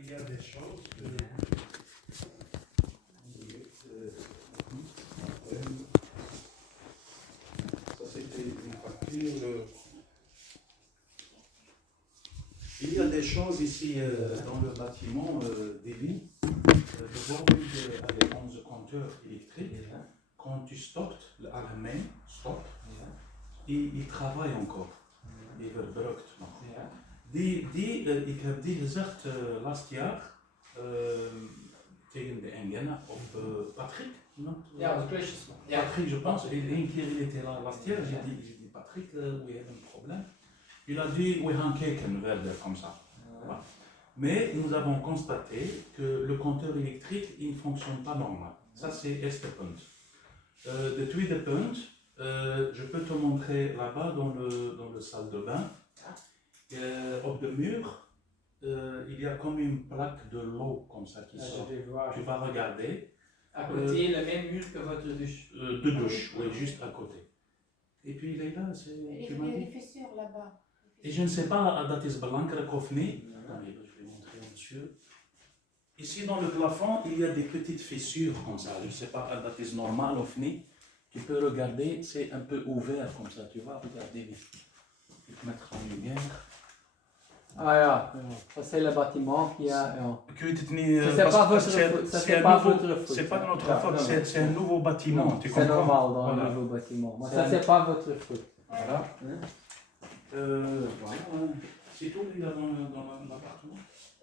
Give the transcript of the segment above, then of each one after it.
il y a des choses. Ça, c'était une facture. Il y a des choses ici dans le bâtiment des lits. D'abord, avec 11 compteurs électriques, quand tu stoppes à la main, stop, il travaille encore. Die verbruikt nog. Ik heb die gezegd last jaar tegen de Engena op Patrick. Ja, de klusjesman. Patrick, je pense, één keer il était là last year, j'ai dit Patrick, we hebben een probleem. Il a dit, we gaan kijken verder, comme ça. Voilà. Mais nous avons constaté que le compteur électrique, il ne fonctionne pas normal. Ça, c'est este punt. De tweede punt, je peux te montrer là-bas dans le salle de bain. Op de mur, il y a comme une plaque de l'eau comme ça qui sort. Tu vas regarder. À côté, le même mur que votre douche. De douche, oui, juste à côté. Et puis il est là, tu m'as dit. Les fissures là-bas. Et je ne sais pas, dat is belangrijk of niet. Attendez, je vais montrer monsieur. Ici dans le plafond, il y a des petites fissures comme ça. Je ne sais pas, dat is normal of niet. Tu peux regarder, c'est un peu ouvert comme ça, tu vois, regardez. Je vais te mettre en lumière. Ah ja, ça c'est le bâtiment qui a... Ik weet het niet, c'est pas votre faute. C'est pas notre faute, c'est un nouveau bâtiment, non, tu comprends? C'est normal dans voilà. un nouveau bâtiment. Mais ça c'est pas votre faute. Voilà. Voilà. C'est tout là dans l'appartement.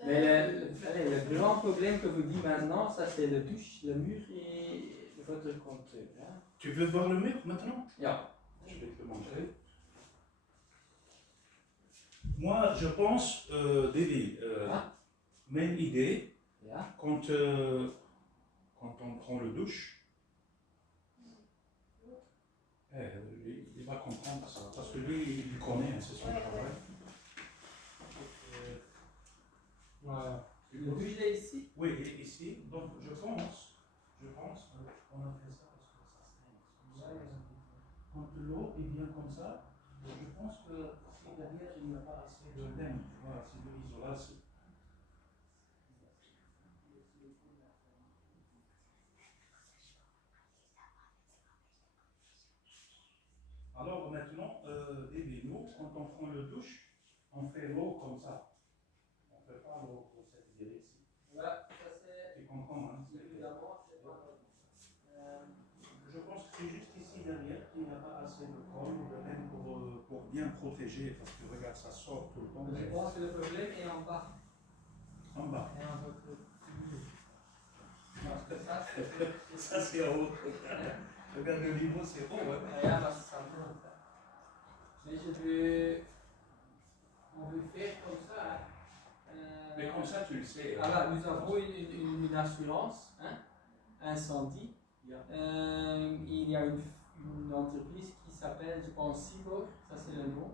Mais le grand problème que vous dites maintenant, ça c'est le douche, le mur et votre compteur. Hein? Tu veux voir le mur maintenant? Ja. Je vais te le montrer. Moi, je pense, David, même idée, quand on prend le douche, il va comprendre ça, parce que lui, il connaît, c'est son travail. Voilà. Le douche il est ici? Oui, il est ici, donc je pense, on a fait ça parce que ça saigne. Quand l'eau vient comme ça, je pense que si derrière il n'y a pas assez de laine, tu vois, assez de l'isolation. Alors maintenant, nous, quand on prend le douche, on fait l'eau comme ça. On ne fait pas l'eau pour cette direction. Ouais, ça c'est... Tu comprends, hein? Évidemment, c'est pas... Je pense que c'est juste ici derrière qu'il n'y a pas assez de colle ou de laine pour bien protéger, parce que regarde, ça sort tout le temps. Je pense que le problème est en bas. En bas. Et en votre... Parce que Ça c'est haut. Regarde le niveau, c'est haut. Ja, maar ça monte. Mais je veux... On veut faire comme ça. Mais comme ça, tu le sais. Alors, nous avons une assurance, hein, incendie. Il y a une entreprise qui s'appelle, je pense, Cibor, ça c'est le nom.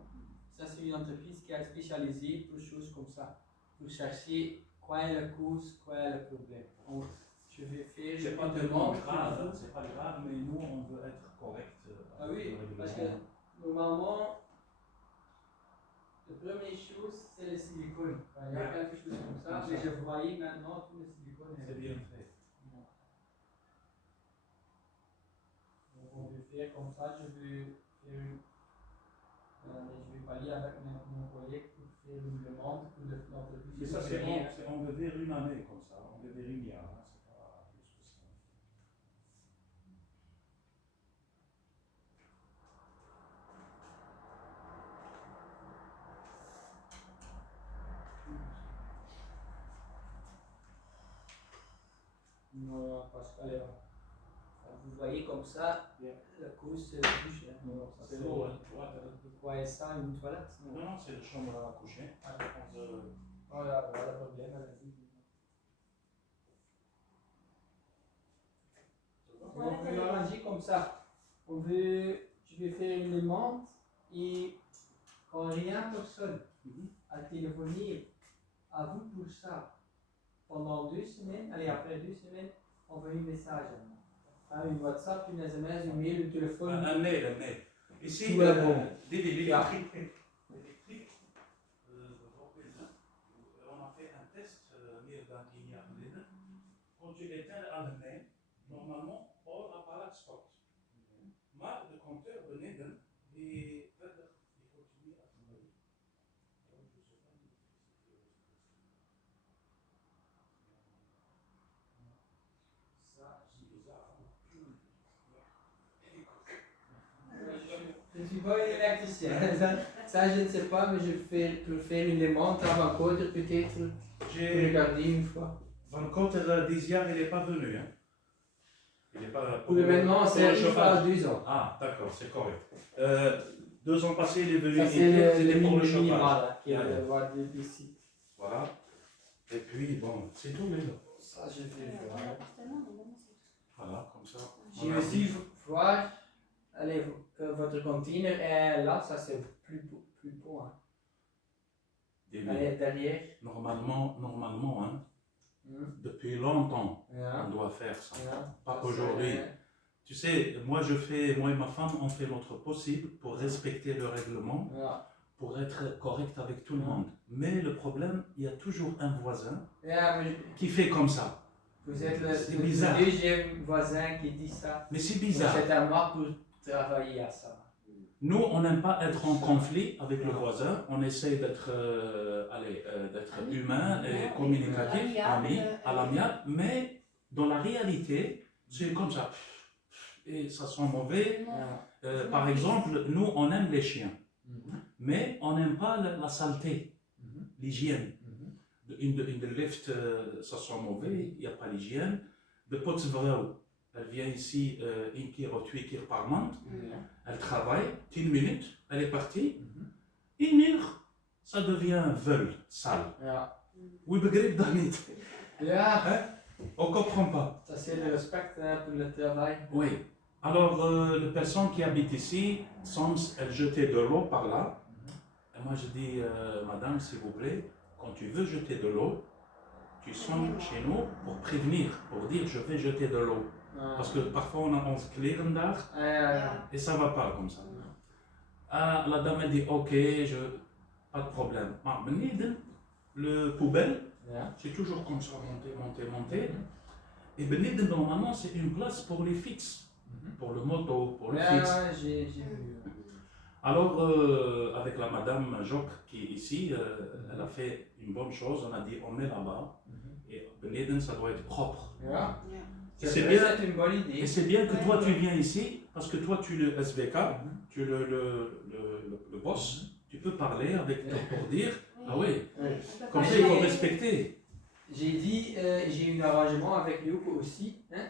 Ça c'est une entreprise qui est spécialisée pour choses comme ça, pour chercher quoi est la cause, quoi est le problème. Donc, je vais faire C'est pas tellement grave, c'est pas grave, mais nous on veut être correct. Ah oui, parce que normalement, la première chose c'est le silicone. Il y a quelque chose comme ça, mais je voyais maintenant tout le silicone. C'est bien fait. On veut faire comme ça, je vais parler avec mon collègue pour faire une demande pour l'entreprise. Mais ça c'est bon, on veut dire une année comme ça, on veut dire une année, hein, c'est pas plus que ça. Non, parce que vous voyez comme ça, la cause c'est la douche. C'est l'eau, hein. Quoi est ça, une toilette? Non, c'est la chambre à coucher. Voilà le problème, elle a dit. On veut l'arranger comme ça. Je vais faire une demande et quand rien personne a téléphoné à vous pour ça, pendant 2 semaines, allez après 2 semaines, envoyez un message. Une WhatsApp, une SMS, une mail, un téléphone. Un mail. Ici, l'électrique. On a fait un test dan een jaar geleden. Quand tu éteins à la main, normalement, all apparaat stopt. Maar de compteur beneden, die verder, die continue à travailler. Alors, je sais pas, ça, c'est bizarre. Je ne suis pas un électricien. Ça, je ne sais pas, mais je fais pour faire une demande à Vancouver peut-être. J'ai Regarder une fois. Vancouver, Desiar, il n'est pas venu. Hein. Il n'est pas Pour le moment, pour c'est le une fois à chauffage. 2 ans. Ah, d'accord, c'est correct. 2 ans passés, il est venu Ça, ici, c'est c'était pour le minimal chauffage. hein, qui Yeah. va ici. Voilà. Et puis, bon, c'est tout, là. Ça, je vais voir. Voilà, comme ça. J'ai aussi voir allez, que votre container est là, ça c'est plus beau. Hein. Des Allez, derrière. Normalement, hein, Hmm. depuis longtemps, Ja. on doit faire ça. Ja. Pas Ça, aujourd'hui. c'est- Tu sais, moi et ma femme, on fait notre possible pour respecter le règlement, Ja. pour être correct avec tout le monde. Mais le problème, il y a toujours un voisin Ja, mais qui fait comme ça. vous êtes C'est le bizarre. deuxième voisin qui dit ça. Mais c'est Mais bizarre. c'est à moi pour travailler à ça. Nous, on n'aime pas être en conflit avec le Non. voisin. On essaie d'être d'être Ami. humain et Ouais. communicatif, Amiable, ami, à l'amiable. Mais dans la réalité, c'est comme ça. Et ça sent mauvais. Ja. Par exemple, nous, on aime les chiens. Mhm. Mais on n'aime pas la saleté, Mhm. l'hygiène. Mhm. In de lift, ça sent mauvais, il n'y a pas l'hygiène. De potsvrouw, elle vient ici une keer of 2 keer par maand. Ja. Elle travaille 10 minutes, elle est partie. Mhm. 1 uur, ça devient veule, sale. Ja. Oui, begrijp dat niet. Ja. Hein? On comprend pas. Ça c'est le respect hein, pour le travail. Oui. Alors, les personnes qui habitent ici, soms, elles jetaient de l'eau par là. Et moi, je dis, madame, s'il vous plaît, quand tu veux jeter de l'eau, tu sonnes chez nous pour prévenir, pour dire, je vais jeter de l'eau. Ja. Parce que parfois, on a 11 kleren daar Ah, ja, ja. et ça va pas comme ça. Ah, la dame, elle dit, ok, pas de problème. Maar beneden, le poubelle, Ja. c'est toujours comme ça, monter. Et beneden, normalement, c'est une place pour les fiets, Mhm. pour le moto, pour le Ja, fiets. j'ai vu. Alors, avec la madame Jock qui est ici, elle a fait une bonne chose. On a dit, on met là-bas. Mhm. Et beneden, ça doit être propre. Ja. Et c'est vrai, bien, c'est une bonne idée. et c'est bien que Ouais. toi, tu viens ici, parce que toi, tu es le SVK, Mhm. tu es le boss. Tu peux parler avec toi pour dire, ah oui, Ouais. comme ça, Mais il faut j'ai- respecter. J'ai dit, j'ai eu un arrangement avec Luc aussi. Hein.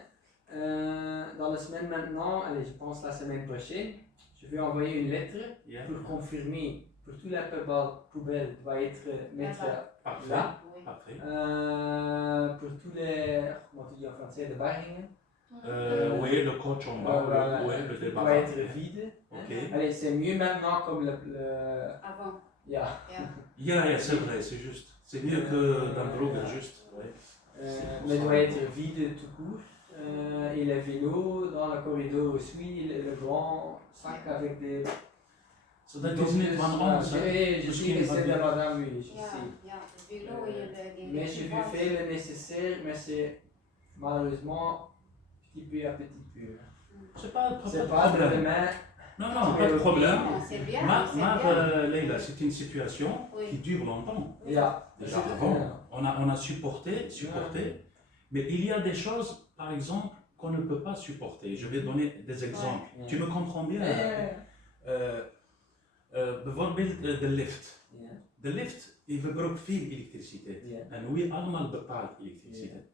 Dans la semaine maintenant, allez, je pense la semaine prochaine, je vais envoyer une lettre Yeah. pour confirmer pour toute la poubelle doit être mettre Parfait. là. Parfait. Pour tous les, comment tu dis en français, de barringen. Oui, le coach en bas, Voilà, le doit débat. être vide. hein. Ok. Allez, c'est mieux maintenant comme le Avant. ja. Yeah, c'est vrai, c'est juste. C'est mieux que dans le drogue, juste. Ouais. Mais doit être vide tout court. Et les vélos dans le corridor aussi, le grand sac avec des. So dat is niet van ons, hè. Je Misschien sais que c'est de heb je- madame, oui, je Ja, sais. ja, het bureau en de Mais je vais faire le nécessaire, mais c'est malheureusement petit peu à petit peu. C'est pas C'est de pas de problème. demain. Non, non, pas de problème. Non, c'est bien, Maar, c'est maar bien. Leila, c'est une situation Oui. qui dure longtemps. Ja. Déjà avant, on a supporté, mais il y a des choses, par exemple, qu'on ne peut pas supporter. Je vais donner des exemples. Ouais. Tu me comprends bien? Bijvoorbeeld de lift. Ja. De lift, die verbruikt veel elektriciteit. Ja. En wie allemaal bepaalt elektriciteit.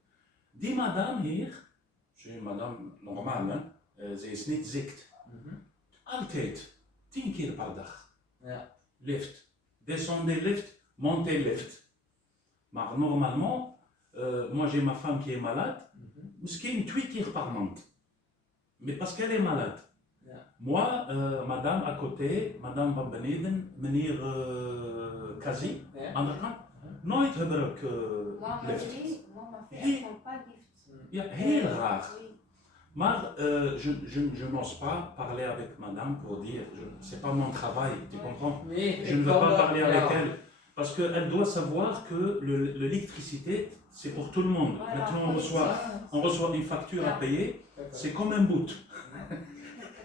Die madame hier, c'est une madame normale, hè? Ze is niet ziek. Mhm. Altijd, 10 keer per dag. Ja. Lift. Descendez lift, montez lift. Maar normalement, moi j'ai ma femme qui est malade, Mhm. misschien 2 keer par maand. Mais parce qu'elle est malade. Ja. Moi, madame à côté, madame van beneden, meneer Kazi, Ja. andere kant, nooit gebruik Moi, ma lift. fille, moi, ma fille, Oui. elle prend pas de lift. Ja, heel raar. Oui. Maar je n'ose pas parler avec madame pour dire, c'est pas mon travail, tu comprends? Mais Je ne veux pas parler avec ja. elle Parce qu'elle doit savoir que l'électricité, c'est pour tout le monde. Voilà. Maintenant, Oui, on reçoit une facture à payer, c'est comme un bout.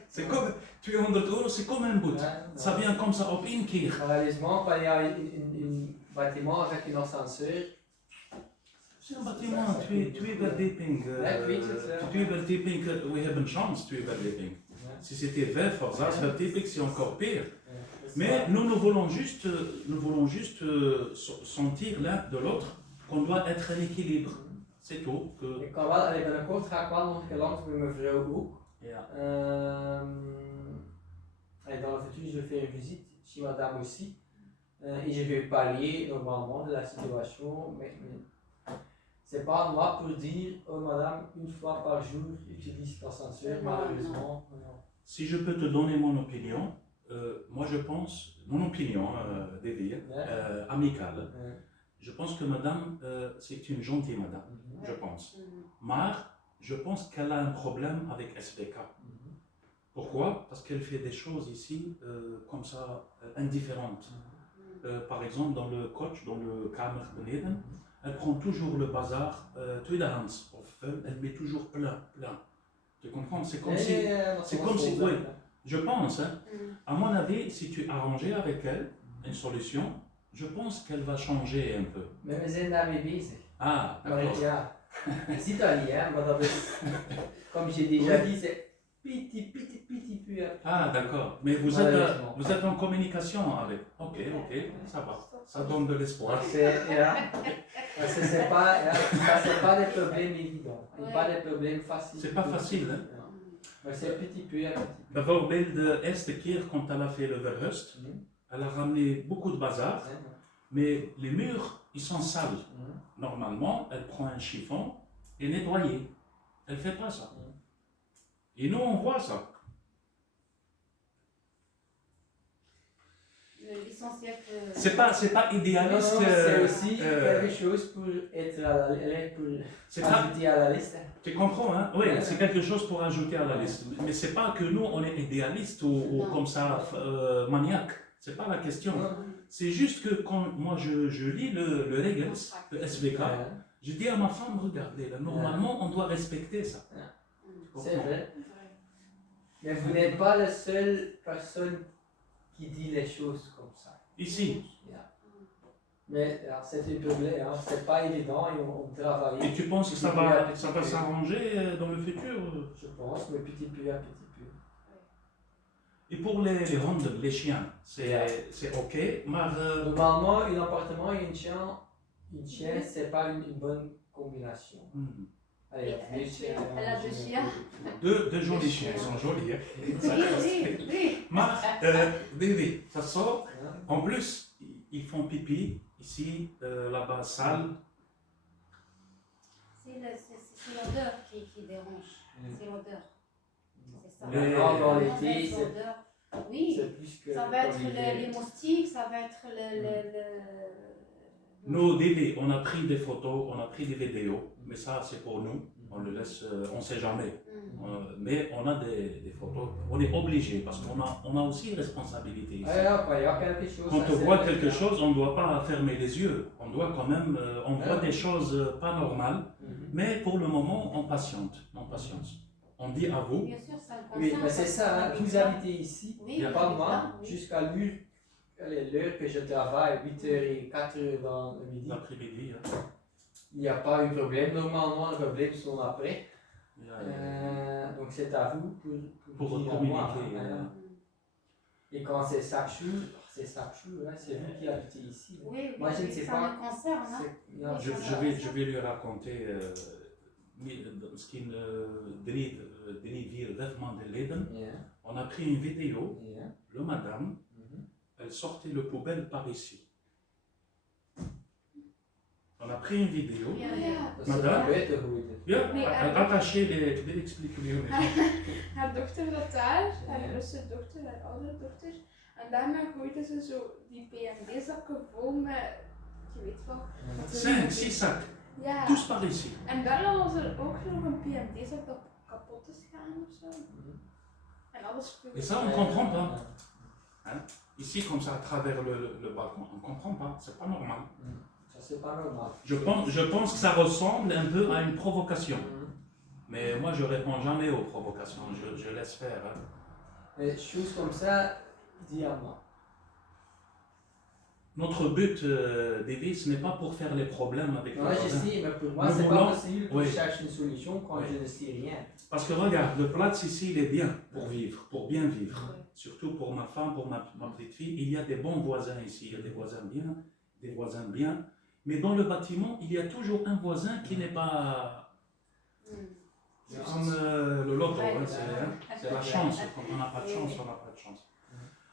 C'est comme, tu es 100 euros, c'est comme un bout. Ça vient comme ça, op één keer. Malheureusement, quand il y a un bâtiment avec un ascenseur, C'est un bâtiment, twee verdieping. Ja, ik weet het, Twee verdieping, we hebben chance, twee verdieping. Si c'était 20 ou 6 verdieping, c'est encore pire. Mais nous voulons juste sentir l'un de l'autre qu'on doit être en équilibre. C'est tout. Ik kan wel, binnenkort ga ik wel nog een keer langs met mijn vrouw ook. Ja. Et dans le futur, je vais faire une visite chez madame aussi. Et je vais parler normalement de la situation. Mais c'est pas moi pour dire, oh madame, une fois par jour, utilise l'ascenseur, malheureusement. Si je peux te donner mon opinion, moi je pense, mon opinion, amicale, je pense que madame, c'est une gentille madame, je pense. Mais je pense qu'elle a un problème avec SVK. Pourquoi? Parce qu'elle fait des choses ici, comme ça, indifférentes. Par exemple, dans le coach, dans le kamer beneden, elle prend toujours le bazar tweedehands, elle met toujours plein. Tu comprends? C'est comme si, oui, je pense, hein, à mon avis, si tu arrangeais avec elle une solution, je pense qu'elle va changer un peu. Mais we zijn daarmee bezig. Ah, Maar d'accord. ja, je ziet dat niet, hè, maar dat is, comme j'ai déjà dit, c'est petit peu. Ah, d'accord. Mais vous êtes en communication avec. Ok, ça va. Ça donne de l'espoir. Parce que c'est pas des problèmes évidents, pas des problèmes faciles. C'est pas facile, hein? Mais c'est petit peu. Bijvoorbeeld de eerste keer quand elle a fait le verhust, elle a ramené beaucoup de bazar, mais les murs, ils sont sales. Normalement, elle prend un chiffon et nettoyer. Elle fait pas ça. Et nous, on voit ça. L'essentiel que... C'est pas idéaliste. C'est aussi quelque chose pour être à la liste, pour ajouter à la liste. Tu comprends, hein? Oui, c'est quelque chose pour ajouter à la liste. Mais c'est pas que nous, on est idéaliste ou comme ça, maniaque. C'est pas la question. C'est juste que quand moi je lis le Regels, le SVK, je dis à ma femme, regardez, là, normalement, on doit respecter ça. C'est vrai. Mais vous n'êtes pas la seule personne qui dit les choses comme ça. Ici. Mais c'est un problème, hein. C'est pas évident et on travaille. Et tu penses que ça va s'arranger dans le futur? Je pense, mais petit peu à petit peu. Et pour les rondes, les chiens, c'est ok, mais... Normalement, un appartement et un chien, c'est pas une bonne combination. Allez, Elle a 2 chiens. Deux jolis chiens, ils sont jolis. Hein? Mais, ça sort. En plus, ils font pipi ici, là-bas, salle. C'est l'odeur qui dérange. C'est l'odeur. C'est ça. Dans l'été, oui, c'est plus que. ça va être les moustiques, ça va être Nos DV, on a pris des photos, on a pris des vidéos, mais ça c'est pour nous, on le laisse, on ne sait jamais. Mais on a des photos, on est obligé parce qu'on a aussi une responsabilité ici. Quand on voit quelque chose, on ne doit pas fermer les yeux, on doit quand même, on voit des choses pas normales, mais pour le moment on patiente, on patience. On dit à vous. Bien sûr, ça le Oui, mais c'est ça, hein, vous habitez ici, oui, pas moi, jusqu'à l'heure que je travaille, 8h et 4h dans le midi. L'après-midi. Hein. Il n'y a pas eu de problème. Normalement, les problèmes sont après. Donc c'est à vous pour dire communiquer. Moi, et quand c'est chaque jour, c'est vous qui habitez ici. Oui, moi je ne sais ça pas. me concerne. Hein? Non, je vais lui raconter misschien 3-4 vêtements de Leden. On a pris une vidéo, le madame, elle sortait le poubelle par ici. On a pris une vidéo, madame, elle attachait les explications. Haar dochter zat daar, haar Russe dochter, haar oudere dochter. En daarmee gooide ze zo die PMD-zakken vol met, je weet wel. 5-6 sacs, Ja. tous par ici. En daarna was er ook nog een PMD-zak dat kapot is gegaan of zo. En alles Et ça, on comprend pas. Hein? Ici, comme ça, à travers le balcon, on ne comprend pas, c'est pas normal. Ça, c'est pas normal. Je pense que ça ressemble un peu à une provocation. Mhm. Mais moi, je réponds jamais aux provocations, je laisse faire. Hein. Mais choses comme ça, dis à moi. Notre but, Davy, ce n'est pas pour faire les problèmes avec Moi, le je voisin. sais, mais pour moi, Nous c'est voulons- pas possible que Oui. je cherche une solution quand Oui. je ne sais rien. Parce que regarde, le Platz ici, il est bien pour vivre, pour bien vivre. Ouais. Surtout pour ma femme, pour ma petite fille. Il y a des bons voisins ici, il y a des voisins bien. Mais dans le bâtiment, il y a toujours un voisin qui n'est pas comme le loto. Ouais, Hein, c'est la chance. Quand on n'a pas de chance, on n'a pas de chance.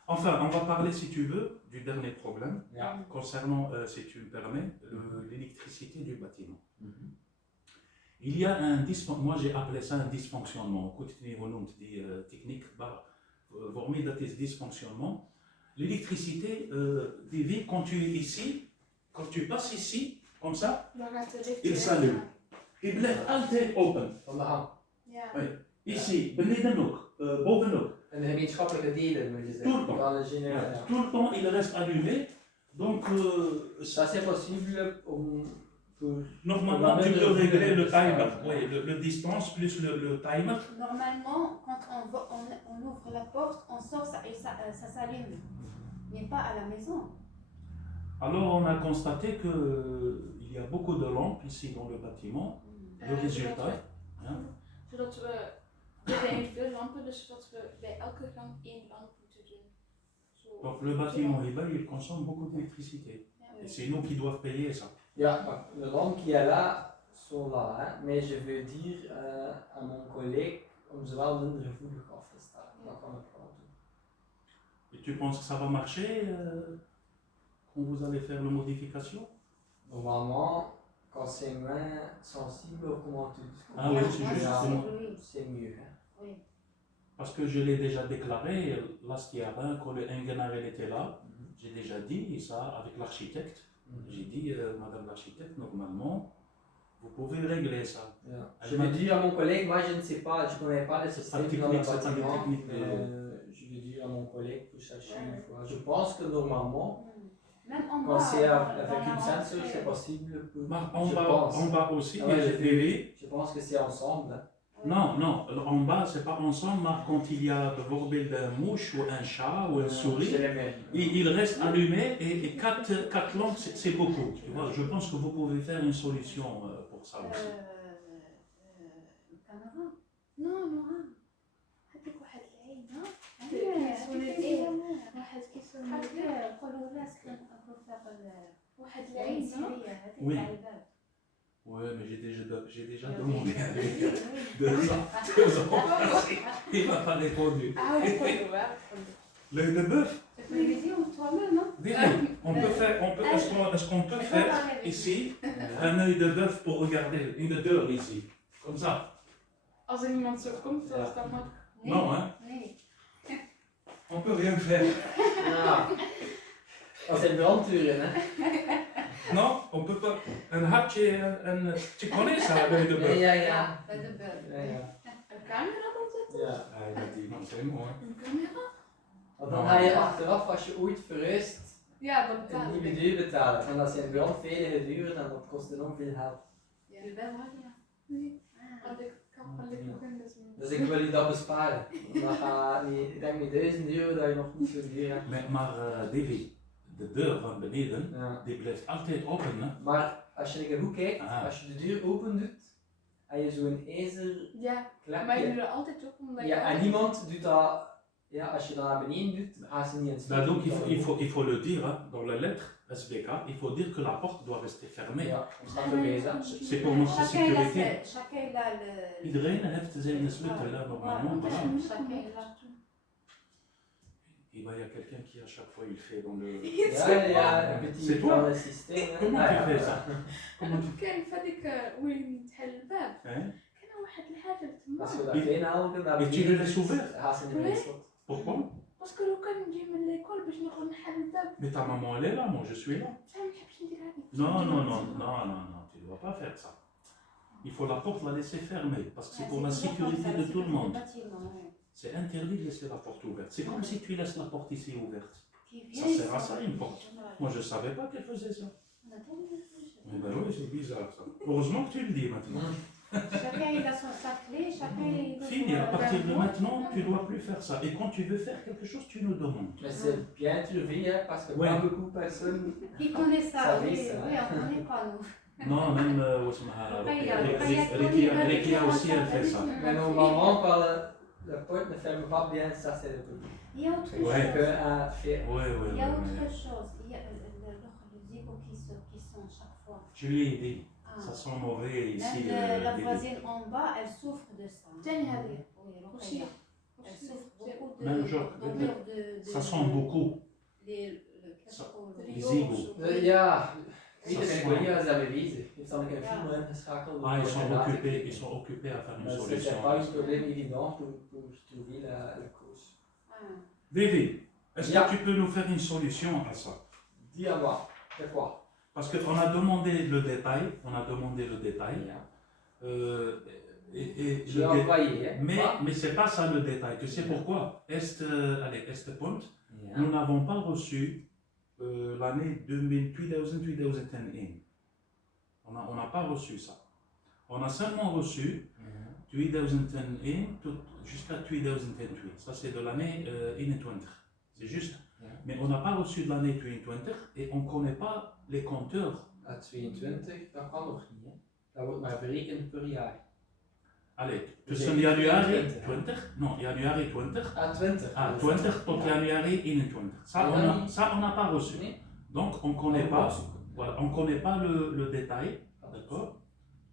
Enfin, on va parler, si tu veux, du dernier problème Ja. concernant, si tu me permets, l'électricité du bâtiment. Il y a un dysfonctionnement, moi j'ai appelé ça un dysfonctionnement. Technique, vormi dat is dysfonctionnement. L'électricité, Davy, quand tu es ici, quand tu passes ici, comme ça, Dan gaat de licht il weer s'allume. aan. Il blijft altijd open. Van de hand. Ja. Oui. Ici, beneden ook, boven ook. En de gemeenschappelijke delen, moet je zeggen. Tout le temps. Dans le général. Ja. Tout le temps, il reste allumé. Donc, Ça, c'est possible pour... normalement, On tu va peux mettre régler le ça, timer. ouais. Oui, le distance plus le timer. Normalement, quand on ouvre la porte, on sort et ça s'allume. Mais pas à la maison. Alors, on a constaté qu'il y a beaucoup de lampes ici dans le bâtiment. Le résultat, hein, Zodat we, er zijn hier veel lampen, dus zodat we bij elke gang 1 lamp moeten doen. Zo. donc le bâtiment Riba, il consomme beaucoup d'électricité. Et c'est nous qui doivent payer ça. Ja, maar de lampes qu'il y a là sont là, hein. Mais je veux dire à mon collègue om ze wel minder gevoelig af te stellen. Dat kan ik wel doen. Et tu penses que ça va marcher quand vous allez faire les modifications? Normalement, quand c'est moins sensible au comment tu Ah oui, c'est juste, c'est mieux. Hein. Oui. Parce que je l'ai déjà déclaré, l'Astiara, quand le Engenavel était là, j'ai déjà dit ça avec l'architecte. J'ai dit, Madame l'architecte, normalement, vous pouvez régler ça. Ja. Elle Je m'a vais dit- dire à mon collègue, moi je ne sais pas, je ne connais pas le système technique, dans le c'est pas des bâtiment, techniques de- mais je vais dire à mon collègue pour chercher une fois. Je pense que normalement, Même en quand bas, c'est dans avec la une sensor, rentrée. c'est possible. Pour, En je bas, pense. en bas aussi, Ah ouais, il y a j'ai des vu. télés. Je pense que c'est ensemble. Hein. Non, non, en bas, c'est pas ensemble, mais quand il y a d'un mouche ou un chat ou un souris, C'est les mêmes. il reste allumé et quatre lampes, c'est beaucoup. Tu vois, je pense que vous pouvez faire une solution pour ça aussi. الكاميرا. نو نو هذيك واحد العين ها واحد كيسون نقولوا لا واحد العين ها Oui. Ouais, mais j'ai déjà demandé à lui 2 ans. Il m'a pas répondu. عاود قولوا عاود قولوا L'œil de bœuf, toi-même, hein? est-ce qu'on peut faire ici un œil de bœuf pour regarder une dehors ici, comme ça? Als er niemand zo komt, dan is dat maar. Non, hein? Nee. On peut rien faire. Ja. Dat zijn brandturen, hè? Non, on peut pas. Un hatje, tu connais ça, l'œil de Ja, bœuf? ja, Ja, ja. bij de beurt. Ja, ja. Een camera dan zetten? Ja. Ah, il a dit non, c'est moi. Een camera? Want dan ga je achteraf, als je ooit verhuist, Ja, dan een betaal nieuwe ik. duur betalen. En dat zijn brandveilige duren en dat kost enorm veel geld. Je bent wel, ja. Nee, want ik kan nog in dus. Dus ik wil je dat besparen. Dan ga je, ik denk met €1000 dat je nog niet zo duur hebt. Maar Davy, de deur van beneden, Ja. die blijft altijd open, hè? Maar als je er goed kijkt, Ah. als je de deur open doet, en je zo'n ijzer Ja, maar je klepje. doet er altijd op omdat je Ja, en altijd- niemand doet dat, ja, als je dat naar beneden doet, gaan ze niet in het Bah, donc stuk. il faut le dire, hein, dans la lettre SBK, il faut dire que la porte doit rester fermée. Ja, dat staat erbij, hè. C'est pour notre sécurité. Chacun a le. Iedereen heeft zijn sleutel, là, normalement. Voilà. Chacun a tout. Et bah, il y a quelqu'un qui, à chaque fois, il fait dans le. Ja, ja, een C'est petit toi? dans le système. hè. Comment Ah, tu ja. fais ça? Comment tu كان في هذيك وين تحل الباب hein? كان واحد الحاجة Als تما we dat geen halen, dan Et tu le laisses ouvert? gaan ze niet meer slot. Pourquoi? باسكو لو كان نجي من ليكول باش نخرج نحل الباب Mais ta maman, elle est là, moi je suis là. فاهم نحبش ندير هذيك Non, non, non, non, non, non, tu ne dois pas faire ça. Il faut la porte la laisser fermée, parce que c'est pour la sécurité de tout le monde. C'est interdit de laisser la porte ouverte. C'est comme si tu laisses la porte ici ouverte. qui Ça vient. sert à ça, une porte. Moi, je ne savais pas qu'elle faisait ça. On a tellement réfléchi. Eh ben oui, c'est bizarre ça. Heureusement que tu le dis maintenant. Chacun il a sa clé, chacun il. Fini, à partir de maintenant, tu ne dois plus faire ça. Et quand tu veux faire quelque chose, tu nous demandes. Mais c'est bien trouvé, hein, parce que Ouais. pas beaucoup de personnes. Qui connaît ça? Ça Oui, oui, ça. oui, on ne connaît pas nous. Non, même Rekia aussi, elle fait ça. Mais normalement, par la porte ne ferme pas bien, ça c'est le truc. Il y a autre C'est chose. Ouais. que fait. Oui, oui, Il y a oui. autre chose. Il y a le zigo qui sent chaque fois. Je lui ai dit, Ah. ça sent mauvais ici. Même la les- voisine en bas, elle souffre de ça. Jenny هذه. Oui, Aussi. Rokhaya. Elle souffre beaucoup de. Même genre, d'odeur de. Ça sent beaucoup. Ça. Les zigos. Ja, Ça iedereen sent- collega's hebben bezig. Heeft dan een film ingeschakeld. Ah, ils sont occupés à faire une Mais solution. c'est pas un problème évident pour trouver la cause. Ah. Vivi, est-ce Yeah. que tu peux nous faire une solution à ça? Dis à moi, c'est quoi? Parce qu'on a demandé le détail, Ja. et Je l'ai le dé- envoyé, hein. mais c'est pas ça le détail. Tu sais pourquoi? Este point, Ja. nous n'avons pas reçu l'année 2000-2001. On n'a pas reçu ça. On a seulement reçu 2001 jusqu'à 2020. Ça, c'est de l'année 21. C'est juste. Ja. Mais on n'a pas reçu de l'année 2020 et on ne connaît pas les compteurs. À 22, dat kan nog niet. Hè. Dat wordt maar berekend per jaar. Allez, Dus tussen ik- januari 20, 20, non, januari 20, À 20. ah, 20 tot januari 21. Ça, on n'a pas reçu. Nee? Donc, on ne connaît pas, voilà, on connaît pas le détail, d'accord?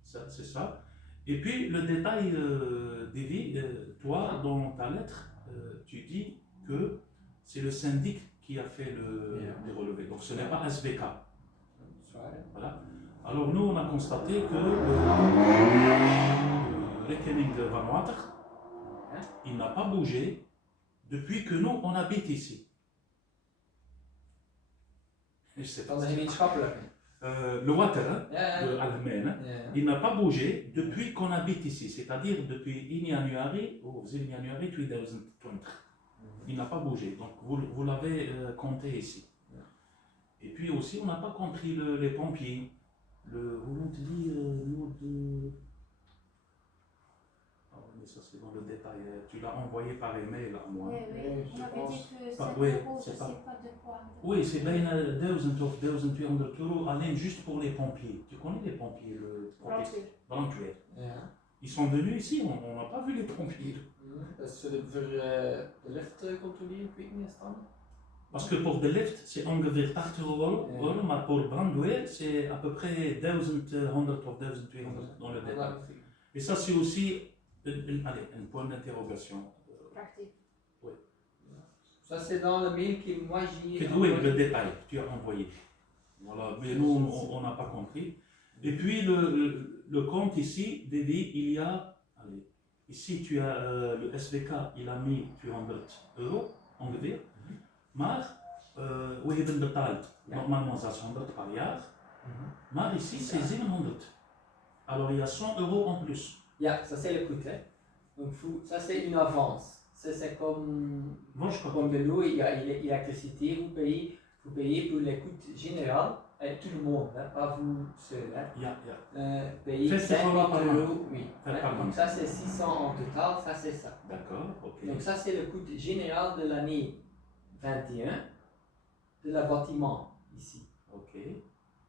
C'est ça. Et puis, le détail, Davy, toi, dans ta lettre, tu dis que c'est le syndic qui a fait les relevés. Donc, ce n'est pas SVK. Zwaar, hè. Voilà. Alors, nous, on a constaté que le rekening de Van Water, il n'a pas bougé depuis que nous, on habite ici. Et je sais pas. Van de gemeenschappelijke. Le water, hein, Ja, de ja. Algemeen, hein, Ja, ja. il n'a pas bougé depuis qu'on habite ici, c'est-à-dire depuis januari, januari 2020. Il n'a pas bougé, donc vous l'avez compté ici. Et puis aussi, on n'a pas compris les pompiers. Vous te dit, nous de... Ah oui, mais ça c'est dans le détail, tu l'as envoyé par email à moi. Oui, Oui, oui. je On m'avait pense. dit que Pas- 5 oui, euros, je c'est ne sais pas- pas de quoi. Oui, c'est bien 1000 of 1200 euros, Alain, juste pour les pompiers. Tu connais les pompiers, le pompier Brandweer. Ja. Ils sont venus ici, on n'a pas vu les pompiers. Dat is voor de lift controleren, ik weet niet, is het dan? Parce que pour des lifts, c'est environ 80 euros, Ja. mais pour Brandweer, c'est à peu près 1100 of 1200 dans le détail. Et ça, c'est aussi un point d'interrogation. Pratique. Ça c'est dans le mail que moi j'ai Oui, le détail que tu as envoyé. Voilà, mais nous, on n'a pas compris. Et puis, le compte ici, Davy, il y a, allez, ici, tu as le SVK, il a mis 200 euros, ongeveer. Maar, we hebben betaald normalement 600 par jaar. Maar ici, c'est 700. Alors, il y a 100 euros en plus. Ja, ça c'est le coût. Hein. Donc ça c'est une avance. Ça c'est Moi, je crois. comme de l'eau, il y a l'électricité, vous payez pour les coûts généraux, tout le monde, hein, pas vous seul. Hein. Payez Festival 50 par mois. euros. Oui. Fait par mois. Donc ça c'est 600 en total, ça c'est ça. D'accord, ok. Donc ça c'est le coût général de l'année 21 de la bâtiment ici. Ok,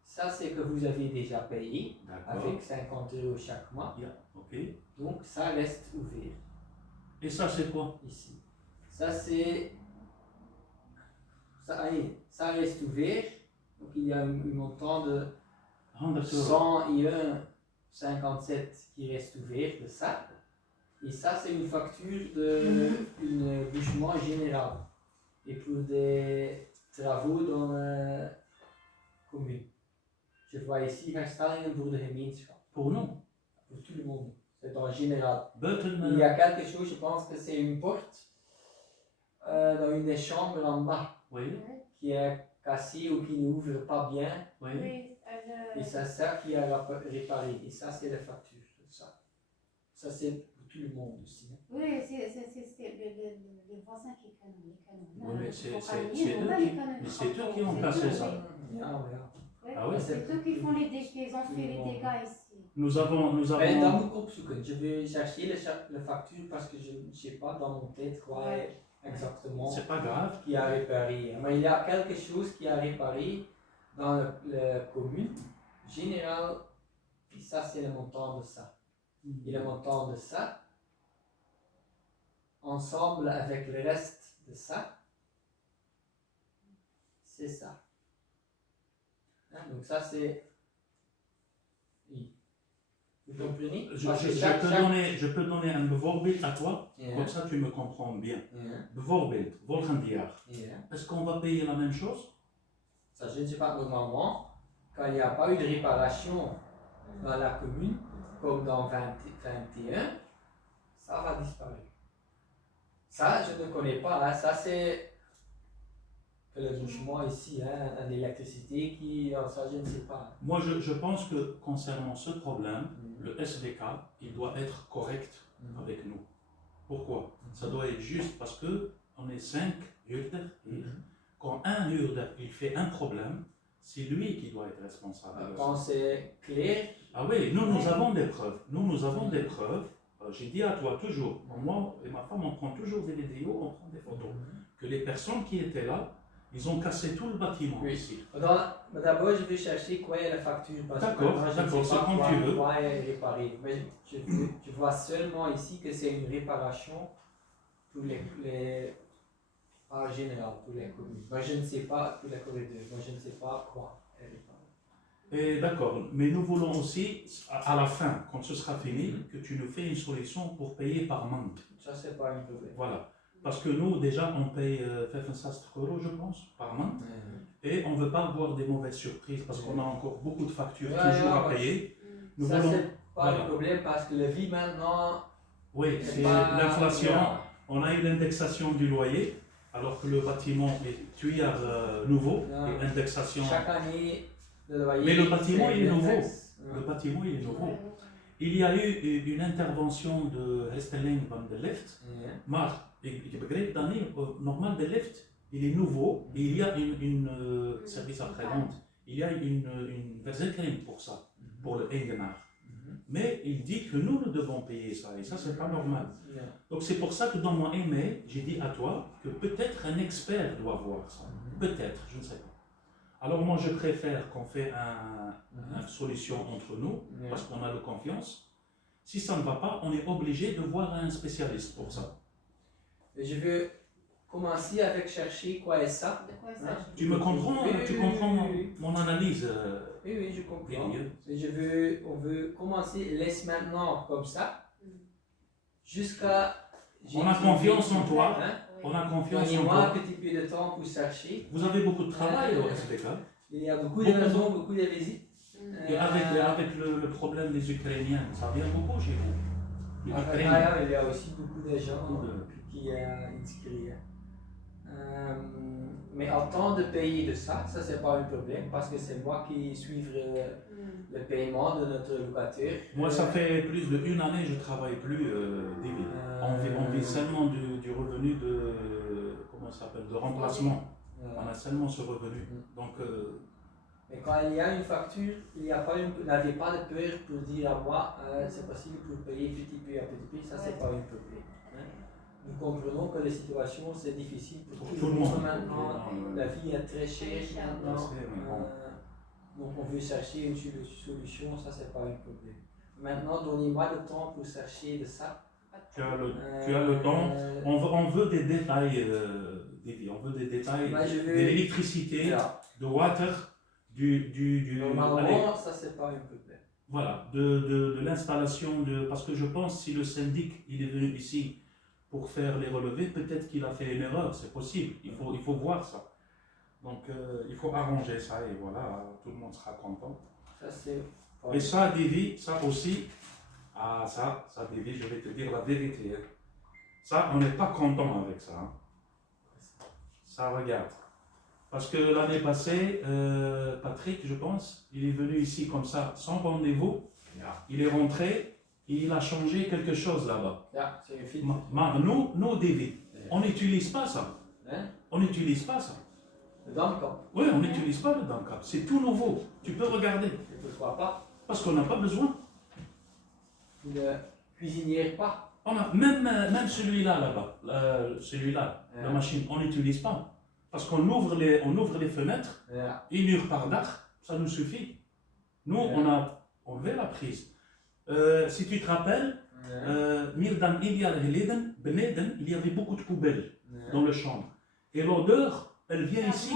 Ça c'est que vous avez déjà payé d'accord. avec 50 euros chaque mois. Ok. Donc ça reste ouvert Et ça, c'est quoi? ici. Ça c'est... Ça, allez, ça reste ouvert. Donc il y a un montant de 100 euros. 101,57 qui reste ouvert de ça. Et ça c'est une facture d'un bouchement général. Et pour des travaux dans la commune. Je vois ici herstellingen voor de gemeenschap. Pour nous. Pour tout le monde. C'est en général. Buiten, Il y a quelque chose, je pense que c'est une porte dans une des chambres en bas oui, qui est cassée ou qui n'ouvre pas bien. oui. Oui, Et c'est ça qui a réparé. Et ça, c'est la facture de ça. Ça, c'est pour tout le monde aussi. Hein. Oui, c'est les voisins qui canonnent, les canons. Oui, mais c'est Faut eux canonner, on va qui- les canonner. mais c'est eux qui ont C'est cassé eux, ça. oui. Ja, ja. Ouais, Ah ouais? c'est eux qui font les dégâts, ils ont fait les dégâts ici. Nous avons, Ben, dan moet ik opzoeken. Je vais chercher le facture parce que je ne sais pas dans mon tête quoi Ouais. est exactement c'est pas grave. qui a réparé. Mais il y a quelque chose qui a réparé dans la commune générale. Et ça, c'est le montant de ça. Et le montant de ça, ensemble avec le reste de ça, c'est ça. Hein, donc ça, c'est... Oui. Vous comprenez? Parce que Je peux donner un bijvoorbeeld à toi, Ja, comme ça tu me comprends bien. ja, Bijvoorbeeld, volgend jaar. ja. Est-ce qu'on va payer la même chose? Ça, je ne sais pas, normalement, quand il n'y a pas eu de réparation dans la commune, comme dans 2021, ça va disparaître. Ça, je ne connais pas. Hein. Ça, c'est que le douchement ici, hein, l'électricité qui. Ça, je ne sais pas. Moi, je pense que concernant ce problème, le SVK, il doit être correct avec nous. Pourquoi? Ça doit être juste parce que on est 5 huurders hier. Quand un huurder il fait un problème, c'est lui qui doit être responsable. Quand c'est clair, Ah oui, nous avons des preuves. Nous avons des preuves. J'ai dit à toi toujours, moi et ma femme, on prend toujours des vidéos, on prend des photos, que les personnes qui étaient là, ils ont cassé tout le bâtiment Oui. ici. D'abord, je vais chercher quoi est la facture. Parce que D'accord, moi, je ne d'accord, sais c'est pas comme quoi, tu veux. quoi est réparé. Mais je vois seulement ici que c'est une réparation pour en général, pour les communes. Moi, je ne sais pas pour les corridors. Moi, je ne sais pas quoi est réparé. Et d'accord, mais nous voulons aussi, à la fin, quand ce sera fini, que tu nous fais une solution pour payer par manque. Ça, c'est pas un problème. Voilà. Parce que nous, déjà, on paye 65 €, je pense, par manque. Et on ne veut pas avoir des mauvaises surprises parce qu'on a encore beaucoup de factures toujours à payer. Nous Ça, voulons... c'est pas voilà. un problème parce que la vie maintenant. Oui, c'est pas- l'inflation. On a eu l'indexation du loyer, alors que le bâtiment est tuyard nouveau, Ah. et indexation. Chaque année, le loyer. Mais le bâtiment, c'est il est le nouveau. taxe. Le bâtiment il est nouveau. Ouais. Il y a eu une intervention de Hesteling van de Lift, Ja. maar ik begreep dat niet. Normaal de lift, il est nouveau et il y a une service après-vente. Il y a une verzekering pour ça, pour le eigenaar. Mais il dit que nous devons payer ça et ça c'est pas normal. Ja. Donc c'est pour ça que dans mon email, j'ai dit à toi que peut-être un expert doit voir ça. Peut-être, je ne sais pas. Alors moi je préfère qu'on fait une solution entre nous, Ja. parce qu'on a de confiance. Si ça ne va pas, on est obligé de voir un spécialiste pour ça. Et je veux commencer avec chercher quoi est ça. De quoi ça? Tu me comprends, Oui, tu oui, comprends oui, oui. mon analyse Oui, oui, je comprends. Virgile. Et on veut commencer, laisse maintenant comme ça, jusqu'à... On a confiance en toi. Hein? On a confiance en Donnez-moi un toi. petit peu de temps pour chercher. Vous avez beaucoup de travail au SBK. Il y a beaucoup de maisons, beaucoup de visites. Et avec le problème des Ukrainiens, ça vient beaucoup chez vous. Les Ukrainiens. Il y a aussi beaucoup de gens Beaucoup de- qui sont inscrits. Mais en temps de payer de ça, c'est pas un problème parce que c'est moi qui suis le paiement de notre locataire. Moi, ça fait plus d'1 année que je ne travaille plus, David. On vit seulement du revenu de, comment ça s'appelle, de remplacement. On a seulement ce revenu. Donc, Mais quand il y a une facture, il n'avait pas de peur pour dire à moi, c'est possible pour payer petit peu à petit peu, ça c'est pas un problème. Hein. Nous comprenons que la situation c'est difficile pour tout le monde maintenant. La vie est très chère maintenant. Donc on veut chercher une solution, ça c'est pas un problème. Maintenant, donnez-moi le temps pour chercher de ça. tu as le temps. On veut des détails, David. On veut des détails Moi, je veux- de l'électricité, Là. de water, allez, Normalement, ça c'est pas un problème. voilà, de l'installation, parce que je pense si le syndic il est venu ici pour faire les relevés, peut-être qu'il a fait une erreur, c'est possible, il faut voir ça. Donc il faut arranger ça et voilà, tout le monde sera content. Ça c'est pas Et ça, Davy, ça aussi, ça Davy, je vais te dire la vérité. Hein. Ça, on n'est pas content avec ça. Hein. Ça, regarde. Parce que l'année passée, Patrick, je pense, il est venu ici comme ça, sans rendez-vous. Il est rentré, il a changé quelque chose là-bas. Ja, c'est une fille. Maar nous, David, on n'utilise pas ça. Hein? On n'utilise pas ça. Le damkap. Oui, on n'utilise pas le damkap. C'est tout nouveau. Tu peux regarder. Et pourquoi pas? Parce qu'on n'a pas besoin. Vous ne cuisiniez pas. On a, même celui-là là-bas, celui-là, la machine, on n'utilise pas. Parce qu'on ouvre les fenêtres, Ja. 1 uur par dag, ça nous suffit. Nous, on a enlevé la prise. Si tu te rappelles, meer dan 1 jaar geleden, beneden, il y avait beaucoup de poubelles dans la chambre. Et l'odeur, elle vient ici.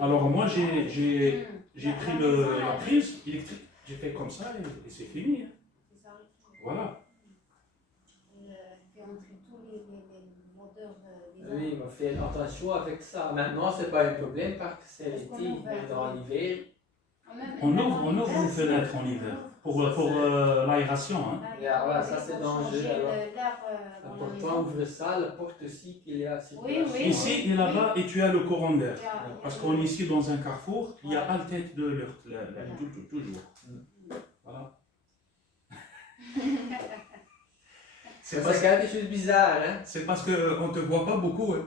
Alors moi, j'ai pris la prise électrique, j'ai fait comme ça et c'est fini. Hein. Voilà. Fait entrer tous les odeurs des Oui, mais faites attention avec ça. Maintenant, c'est pas un problème parce que c'est Parce qu'on l'été, ouvre. mais dans l'hiver, On ouvre une fenêtre en hiver pour l'aération. Hein. ouais, ça, c'est dangereux, alors. Dans la pourquoi maison. ouvre ça, la porte aussi qu'il y a Oui, oui. Ici et là-bas, et tu as le courant d'air. Il y a- Parce qu'on est ici dans un carrefour, il y a une tête de l'air, toujours. Voilà. C'est C'est quelque chose de bizarre, hein? C'est parce qu'on ne te voit pas beaucoup. Hein.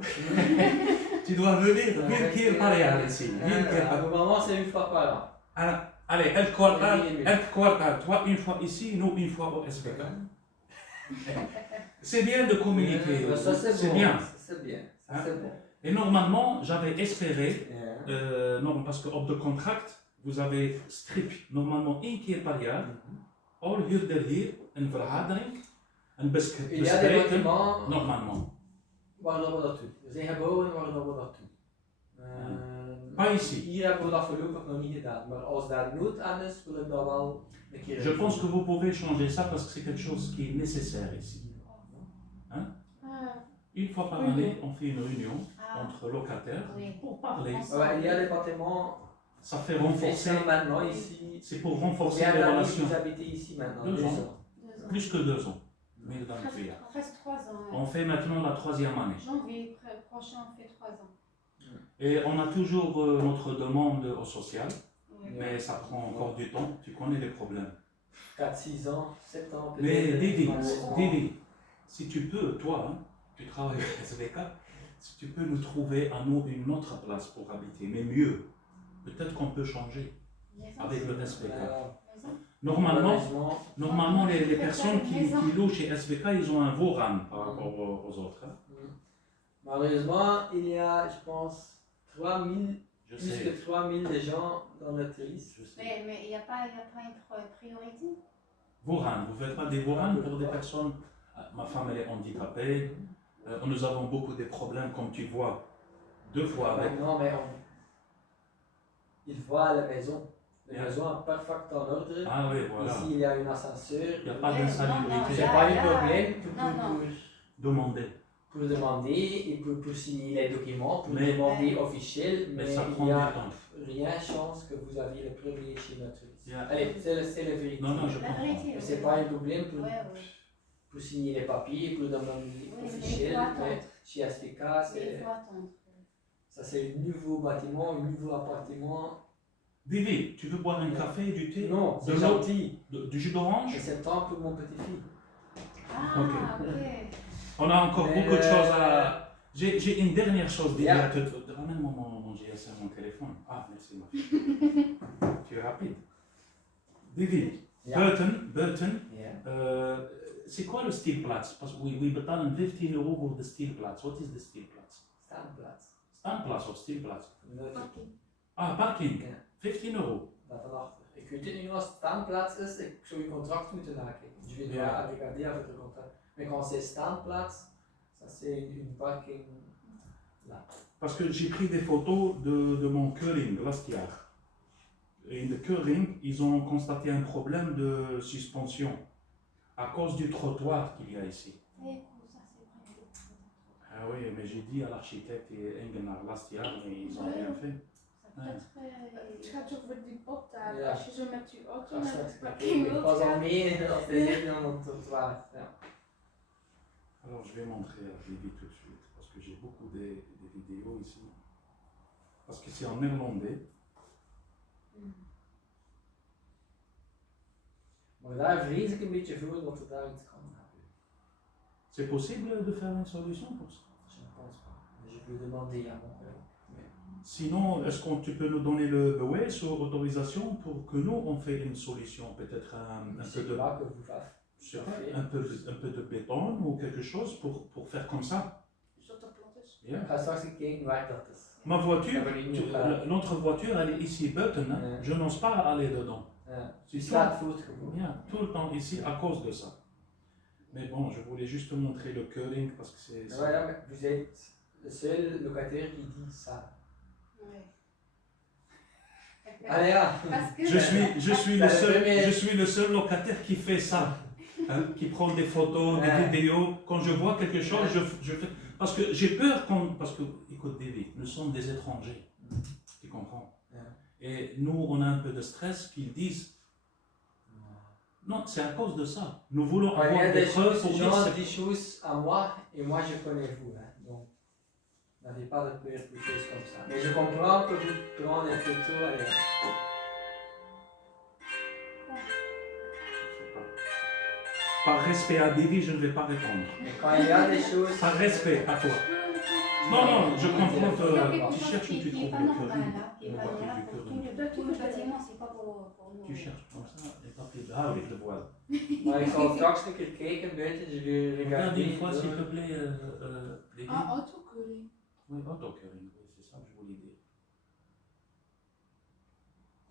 Tu dois venir, viens qui est pareil ici. Normalement, c'est une fois par an. Allez, elle quarta, toi une fois ici, nous une fois au SVK. C'est bien de communiquer. Ça, c'est bon. bien. C'est bien. Hein? C'est bon. Et normalement, j'avais espéré, non, parce qu'op de contract, vous avez strip, normalement 1 keer per jaar, al huurder hier een vergadering, een Il y a des bespreking, bâtiments normalement. waar we dat doen. Er zijn gebouwen waar we dat doen. Pas ici. Hier hebben we dat voorlopig nog niet gedaan, maar als daar nood aan is, wil ik dat wel een keer Je doen. pense que vous pouvez changer ça parce que c'est quelque chose qui est nécessaire ici. Une fois par année, on fait une réunion entre locataires pour parler. Ouais, il y a des bâtiments Ça fait on fait renforcer, ça maintenant ici. c'est pour renforcer Combien les d'années relations. vous habitez ici maintenant? 2 ans. 2 ans. Plus que 2 ans. Mesdames et filles. Presque 3 ans. On fait maintenant la 3e année. Janvier prochain, on fait 3 ans. Et on a toujours notre demande au social, Oui. mais ça prend encore du temps. Tu connais les problèmes. 4, 6 ans, 7 ans Mais peut-être. David, si tu peux, toi, hein, tu travailles au SVK, si tu peux nous trouver à nous une autre place pour habiter, mais mieux, peut-être qu'on peut changer Maison. avec le SVK. Maison. Normalement les personnes qui louent chez SVK, ils ont un Voran par rapport aux autres. Hein. Malheureusement, il y a, je pense, 3000, Je plus sais, que 3000 de gens dans notre liste. je sais. Mais il n'y a pas une priorité. Voran, vous ne faites pas des Voran pour des personnes. Ma femme elle est handicapée. Nous avons beaucoup de problèmes, comme tu vois, 2 fois avec. Non, mais il voit la maison. La Yeah. maison est parfaite en ordre. Ah oui, voilà. Ici, il y a un ascenseur. Il n'y a pas Ouais, d'insalubrité. C'est non, pas Là, un problème non. Demander. pour demander et pour signer les documents, pour Mais- demander officiel, Mais mais ça il prend n'y du a temps. rien chance que vous aviez le premier chez notre liste. Yeah. Allez, c'est la vérité. Non, non, je La comprends. vérité. Mais oui. c'est pas un problème pour, Ouais. pour signer les papiers, pour demander Oui, mais il officiel. faut attendre. Mais chez SPK, Mais il c'est, faut attendre. ça c'est un nouveau bâtiment, un nouveau appartement. David, tu veux boire un café, du thé, Non, de c'est l'eau, gentil. du jus d'orange? Et c'est temps pour mon petit-fils. Ah, Ok. ok. On a encore Mais beaucoup de choses à. J'ai une dernière chose, David, Yeah. à te. Ramène-moi mon GSM, mon téléphone. Ah, merci, ma fille. Tu es rapide. David, Yeah. Burton, Yeah. c'est quoi le Steelplatz? Parce que we betalen 15 € voor de Steelplatz. What is the Steelplatz? Staanplaats. Standplatz of Steelplatz? Nooit Ah, parking. Ja. 15 €. dat erachter. Ik weet het niet als het staanplaats is, ik zou je contract moeten nakijken. Je vais Ja. regarder avec le contrat. Mais quand c'est staanplaats, ça c'est une parking là. Parce que j'ai pris des photos de mon curling last year. Et de curling, ils ont constaté un problème de suspension à cause du trottoir qu'il y a ici. Et ça, c'est vrai. Ah oui, mais j'ai dit à l'architecte et Engenar last year, mais ils n'ont rien fait. Ça peut être. Het gaat over die pot daar. Ja. Als je zo met je auto Dat naar is de het. parking Ik wilt was al gaan. mee als hij zit aan het trottoir. Ja. Alors je vais montrer à David tout de suite, parce que j'ai beaucoup de vidéos ici. Parce que c'est en néerlandais. Maar daar vrees ik een beetje voor dat er daar iets kan gebeuren. C'est possible de faire une solution pour ça? Je ne pense pas. Mais je peux demander à mon collègue. Sinon, est-ce que tu peux nous donner le BOS ou autorisation pour que nous, on fait une solution, peut-être un peu C'est de... là que vous faites. Je sais pas, un peu de béton ou quelque chose pour faire comme ça. Zodat de plat is. Yeah. Ik ga straks eens kijken waar dat is. Ma voiture, Dat ben ik niet op praten. notre voiture, elle est ici, buiten, hein. Ouais. Je n'ose pas aller dedans. Ja. C'est Je ça. slaat voet gewoon. Bien, tout le temps ici à cause de ça. Mais bon, je voulais juste te montrer le curling parce que c'est... Ja, ja, maar vous êtes le seul locataire qui dit ça. Ouais. Ah ja. Parce que Je suis le seul locataire qui fait ça. Hein, qui prend des photos, des Ouais. vidéos. Quand je vois quelque chose, je fais... Parce que j'ai peur Parce que, écoute David, nous sommes des étrangers. Tu comprends? Ouais. Et nous, on a un peu de stress qu'ils disent... Non, c'est à cause de ça. Nous voulons Quand il y avoir a des des preuves choses, pour les dire... gens c'est- disent choses à moi et moi je connais vous. Hein. Donc, n'avez pas de peur pour des choses comme ça. Mais je comprends que vous prenez des photos. Allez. Par respect à David, je ne vais pas répondre. Mais quand il y a des choses. Par respect à toi. Non, non, je comprends que tu cherches où tu qui est trouves pas le normal, curling. hein, qui est Le pas papier normal du pour curling. tout le bâtiment, c'est pas pour nous. Tu cherches comme ça les papiers. Ah, avec le voile. Maar ik zal straks een keer kijken buiten. Je vais Regarde regarder. une fois, s'il te plaît, David. Ah, autokeuring. Oui, autocurling, oui, c'est ça que je voulais dire.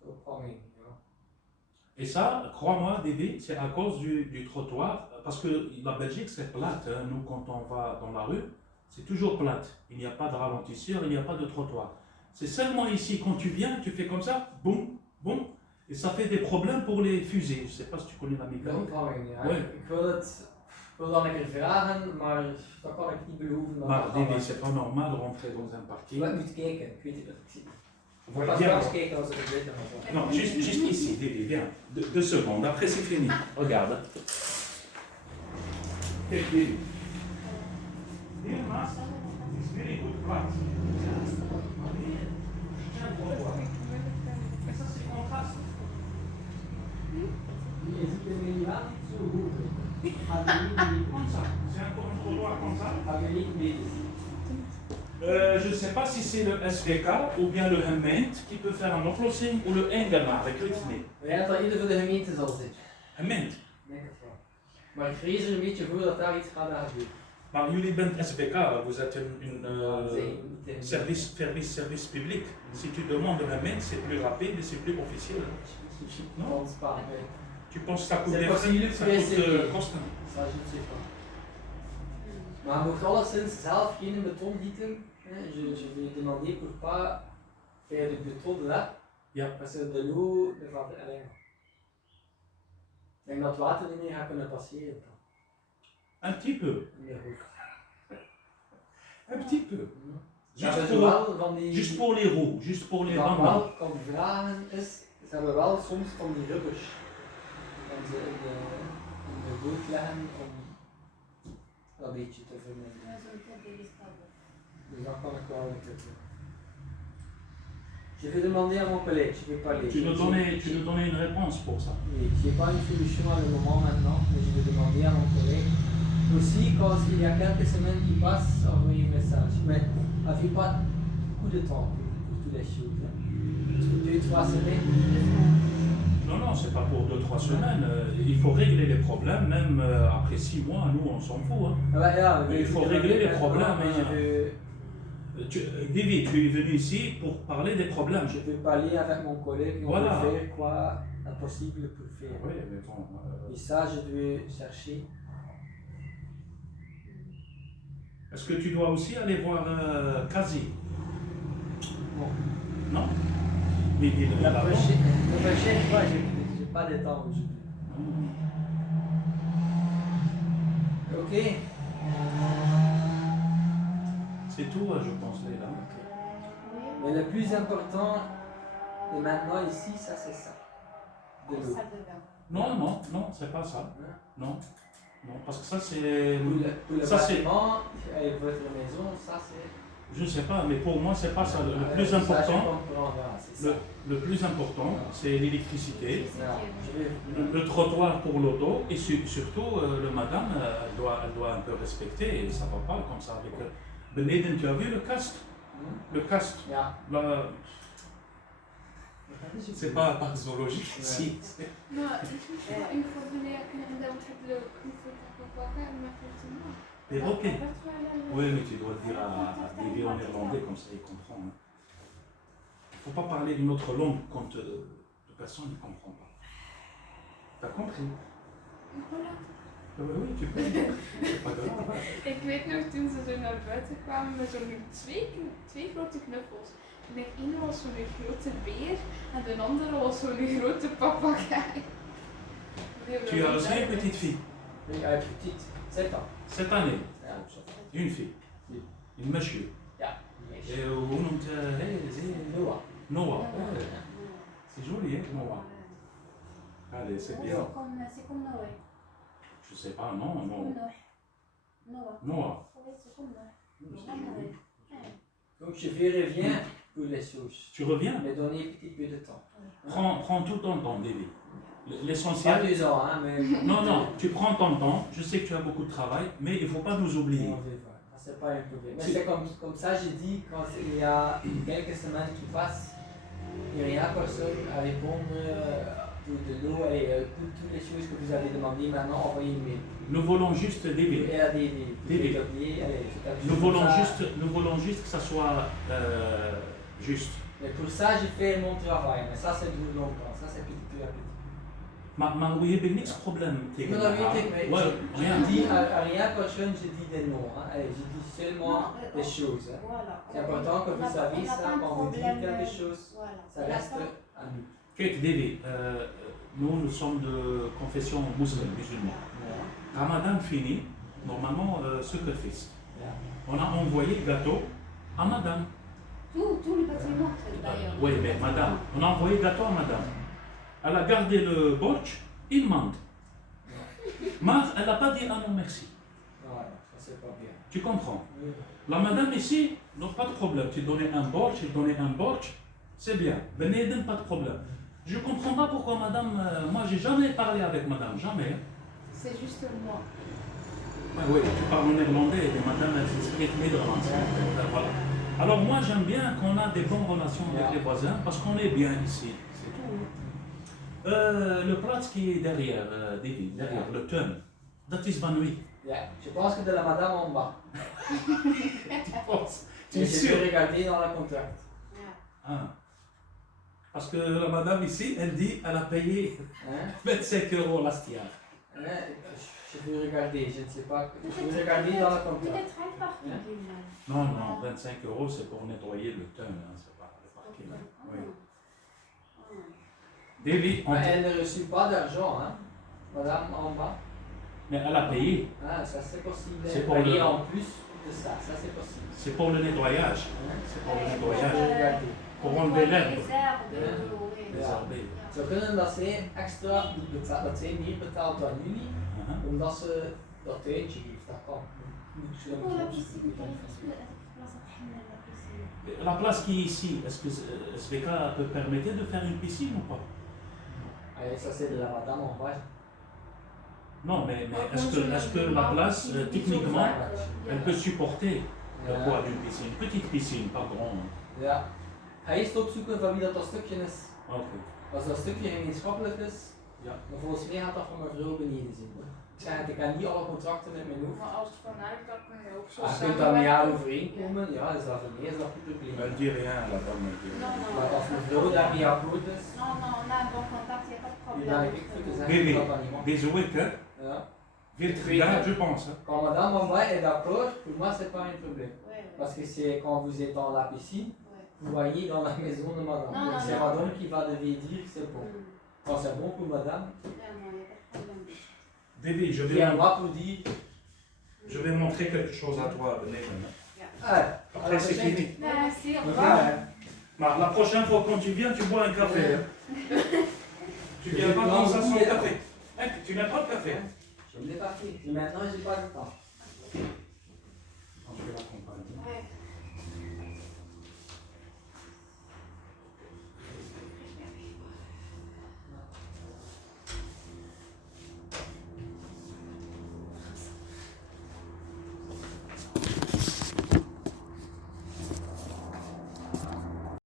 Opvanging, ja. Et ça, crois-moi, David, c'est à cause du trottoir. Parce que la Belgique, c'est plate. Hein. Nous, quand on va dans la rue, c'est toujours plate. Il n'y a pas de ralentisseur, il n'y a pas de trottoir. C'est seulement ici, quand tu viens, tu fais comme ça, boum, boum, et ça fait des problèmes pour les fusées. Je ne sais pas si tu connais la De mécanique. opvanging, ja. Ouais. Ik wil dan een keer vragen, maar dat kan ik niet beloven. dat Bah, dat David, gaat. c'est pas normal de rentrer dans un parking. Je moet kijken, ik weet het niet. Ik Voilà, ga viens. straks kijken als ik het weet. Dan Non, juste ici, David, viens. 2 secondes, après c'est fini. Regarde. Take David. Here, Mas, it's very good flat. Mais ça, c'est contraste. Je ziet er niet aan, niet zo goed. Gaan Comme ça. C'est un trottoir comme ça. we niet mee? Je ne sais pas si c'est le SVK ou bien le Hement qui peut faire un offlossing ou le Engema avec le knie. Ik denk dat dat ieder voor de gemeente zal zijn. Hement. Ik denk het wel. Maar ik vrees er een beetje voor dat daar iets gaat aan gebeuren. Maar jullie bent SVK, vous êtes une Zij niet service public. Si tu demandes le Hement, c'est plus rapide et c'est plus officiel. Non, je pense pas. mais Tu penses que ça coûte C'est des possible frais, ça que coûte c'est- kosten. Ça, je ne sais pas. Maar je mocht alleszins zelf geen beton gieten. Je vais demander pour pas faire du béton là. Ja. Parce que de l'eau ne va pas aller. Ik denk dat het water niet meer gaat kunnen passeren. Dan. Un petit peu. Meer goed. Un petit peu. Ze hebben Juste zowel pour, van die... juste pour les roues, juste pour les Wat bandes. wel kan vragen is, ze hebben wel soms van die rubbers. En ze in de boot leggen om dat een beetje te verminderen. Moi, je me tête des esclaves. Dus dat kan ik wel een keer doen. Je vais demander à mon collègue, je vais pas aller. Tu nous donnais une réponse pour ça. Oui, je n'ai pas une solution à le moment maintenant, mais je vais demander à mon collègue. Aussi, quand il y a quelques semaines qui passent, envoyez un message. Mais n'avez pas beaucoup de temps pour toutes les choses. Hein. Parce que 2-3 semaines, Non, non, c'est pas pour 2-3 semaines. Il faut régler les problèmes, même après 6 mois, nous on s'en fout. Hein. ah bah, ja, Mais il faut régler les problèmes, Mais hein. David, tu es venu ici pour parler des problèmes. je vais parler avec mon collègue et on Voilà. va faire quoi est possible pour faire. Oui, mais bon. Et ça, je dois chercher. Est-ce que tu dois aussi aller voir Kazi? Bon. Non? Mais il est La là-bas. prochaine fois, j'ai pas de temps aujourd'hui. Ok. C'est tout, je pense, là. Mais le plus important de maintenant ici, ça c'est ça. De l'eau. Salle de bain. Non, non, non, c'est pas ça. Hein? Non. Non, parce que ça c'est. Pour le Ça, c'est- bâtiment, avec votre maison, ça c'est. Je ne sais pas, mais pour moi, c'est pas ça. Le plus Ça, je important, comprends, voilà, c'est ça. le plus important, c'est l'électricité, Non, je vais- le trottoir pour l'auto, et surtout, le madame, elle doit un peu respecter, et ça va pas comme ça avec... Beneden, tu as vu le casque? Hmm? Le casque, Ja. là, c'est pas par zoologique ici. Maar une fois venir à Canada, vous faites le knuffel pour papa et ma fille. Perroquet. Oui, mais tu dois le dire à Davy en néerlandais, comme ça il comprend. Il ne faut pas parler une autre langue quand la personne ne comprend pas. T'as compris? Voilà. Oui, tu peux. C'est pas grave. Ik weet nog toen ze zo naar buiten kwamen met zo'n twee grote knuffels. De ene was zo'n grote beer en de andere was zo'n grote papegaai. Tu as aussi une petite fille, Oui, elle est petite. 7 ans. cette année. Ja. Une fille. Oui. Une monsieur. Ja. Et hoe noemt Noah. Noah. Ja. C'est joli, hein, Noah. Allez, c'est bien. C'est comme Noé. Je sais pas, non, Comme non. Noé. Noah. Noah. Oui, c'est comme Noé. C'est Comme joli. Noé. Ouais. Donc je reviens pour les choses. Tu reviens? Mais donner un petit peu de temps. Prends tout ton temps, Davy. Pas L'essentiel. 2 ans, hein, mais. Non, non, tu prends ton temps. Je sais que tu as beaucoup de travail, mais il ne faut pas nous oublier. On va voir. C'est pas un problème. Mais c'est comme ça, j'ai dit, quand il y a quelques semaines qui passent, il n'y a rien personne à répondre pour de l'eau et toutes les choses que vous avez demandées. Maintenant, envoyez une mail. Nous voulons juste Davy. Et à des papiers, Nous voulons juste que ça soit juste. Mais pour ça, j'ai fait mon travail. Mais ça, c'est du longtemps. Ça, c'est petit peu à petit. Maar we hebben niks probleem tegen Non, elkaar. weet ik, mais Ouais, je rien. dis à rien personne, je dis des noms. Hein. Allez, je dis seulement Non, des choses. Hein. Voilà. C'est important que vous saviez ça quand vous dites quelque chose. Voilà. Ça reste à nous. Kijk, Davy, nous sommes de confession musulmane. Ramadan fini, normalement, ce que fait. On a envoyé gâteau à madame. Tout le bâtiment, d'ailleurs. Oui, mais madame, on a envoyé gâteau à madame. Elle a gardé le borch, il ment. Mais elle n'a pas dit ah non merci. Voilà, ça c'est pas bien. Tu comprends? Oui. La madame ici, non, pas de problème. Tu donnais un borch, il donnait un borch, c'est bien. Beneden, pas de problème. Je ne comprends pas pourquoi madame. Moi, j'ai jamais parlé avec madame, jamais. C'est juste moi. Ah oui, tu parles en néerlandais et madame, elle s'exprime Nederlands. Voilà. Alors, moi, j'aime bien qu'on a des bonnes relations avec les voisins parce qu'on est bien ici. C'est tout. Le plat qui est derrière, Davy, derrière le tuin, dat is van wie? Yeah. Je pense que de la madame en bas. Tu penses? Tu Et es je sûr? vais regarder dans la contrat. Ah. Parce que la madame ici, elle dit elle a payé Hein? 25 € last year. Hein? Je vais regarder, je ne sais pas. Je vais regarder dans la contrat. Peut-être un parking. Non, non, 25 € c'est pour nettoyer le tuin, hein, c'est pas le parking. Oui. Davy, on Mais elle ne reçut pas d'argent, hein? Madame en bas. mais elle a payé. Ah, ça c'est possible. C'est pour Payer le- en plus de ça, ça c'est possible. C'est pour le nettoyage. Hein? C'est pour le Je nettoyage. vais regarder. Pour enlever l'herbe. Les herbes, Les Ja. arbres. Ze kunnen dat zij extra betaalt, dat zij meer betaalt dan jullie, Uh-huh. omdat ze dat tuintje heeft. Dat kan. Moet je Pour la dan piscine, quelle place à prendre la piscine? La place qui est ici, est-ce que SVK peut permettre de faire une piscine ou pas? Allez, ça c'est de la madame en bas. Non, mais est-ce que la place, techniquement, elle peut supporter le Ja. poids d'une piscine? Une petite piscine, pas grande. Ja. Ga eerst opzoeken van wie dat stukje is. Ok. Als dat stukje gemeenschappelijk is, Ja. dan volgens mij gaat dat van mevrouw beneden zien. Hoor. Ik zeg het, ik heb niet alle contracten met mijn hoofd. Maar als het vanuit dat kun je ook zo Ah, je kunt daar met haar overeenkomen, ja, is dat voor mij is dat goed probleem. Elle dit rien, la dame. Elle dit rien. Non, non. Maar als mevrouw daarmee akkoord is, Non, non, on a un bon contact, il n'y a pas de dan problème. heb ik voor te zeggen Bébé, dat dat niet mag. des ouïes, hein? Ja. Virtual, je pense. Hein? Quand madame en bas est d'accord, pour moi c'est pas un problème. Ouais, ouais. Parce que c'est quand vous êtes dans la piscine, Ouais. vous voyez dans la maison de madame. Non, Donc non, c'est non. madame qui va devoir dire que c'est bon. Quand c'est bon pour madame, Non, non, il n'y a pas de problème. Davy, il y a moi pour dire je vais montrer quelque chose à toi, Beneden. ah, Après, c'est fini. Merci, au me revoir. va, hein. Bah, la prochaine fois quand tu viens, tu bois un café. Hein? Tu viens pas comme ça sans café. Hein, tu n'as pas de café. Je ne l'ai pas fait. Et maintenant, j'ai pas le temps. Je vais l'accompagner. Ouais.